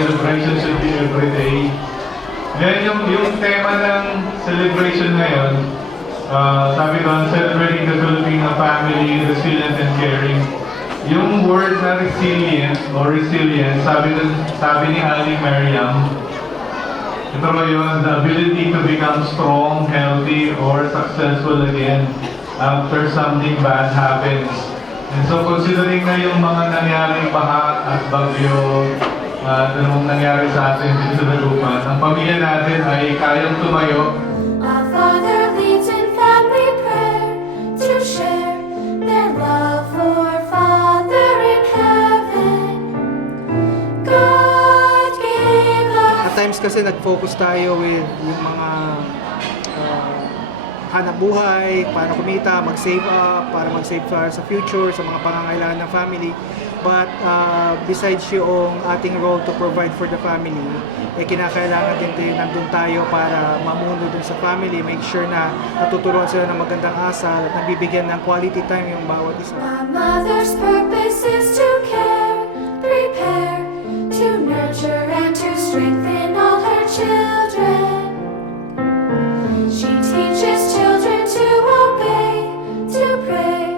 celebration should be every day. Then yung tema ng celebration ngayon, sabi doon, celebrating the Filipino family, resilient and caring. Yung word na resilient or resilience, sabi ni Ali Mariam, ito ba yun, the ability to become strong, healthy, or successful again after something bad happens. And so considering na yung mga nangyaring baha at bagyo, anong nangyari sa atin dito sa Dagupan, ang pamilya natin ay kayang tumayo. Our Father leads in family prayer to share their love for Father in heaven. God gave us. At times kasi nag-focus tayo with yung mga hanap buhay, paano kumita, mag-save up, para mag-save sa future, sa mga pangangailangan ng family. But besides yung ating role to provide for the family, kinakailangan din nandun tayo para mamuno dun sa family, make sure na natuturuan sila ng magandang asal at nabibigyan ng quality time yung bawat isa. My mother's purpose is to care, prepare, to nurture and to strengthen all her children. She teaches children to obey, to pray,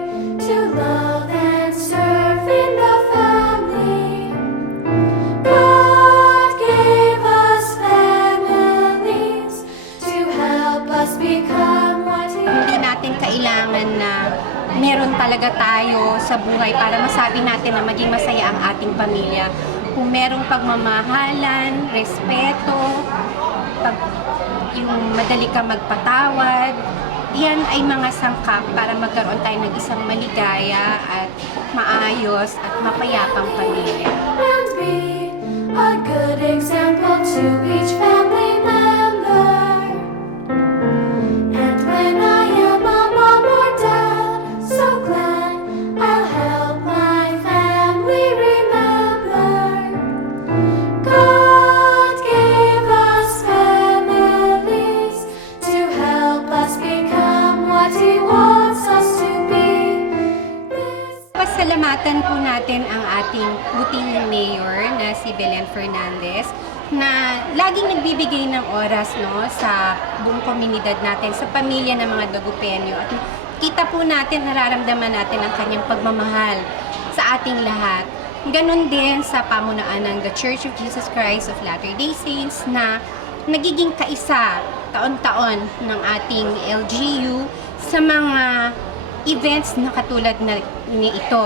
to love and serve in the family. God gave us families to help us become what He Hindi natin kailangan na meron talaga tayo sa buhay para masabi natin na maging masaya ang ating pamilya. Kung merong pagmamahalan, respeto, yung madali ka magpatawad, yan ay mga sangkap para magkaroon tayo ng isang maligaya at maayos at mapayapang pamilya. and be a good example to each family member. And when I am a mom or dad, so glad I'll help my family remember. God gave us families to help us become what He wants us to be. Pasalamatan po natin ang ating puting mayor na si Belen Fernandez na laging nagbibigay ng oras sa buong komunidad natin, sa pamilya ng mga Dagupenyo. At kita po natin, nararamdaman natin ang kanyang pagmamahal sa ating lahat. Ganon din sa pamunaan ng The Church of Jesus Christ of Latter-day Saints na nagiging kaisa taon-taon ng ating LGU sa mga events na katulad na ito.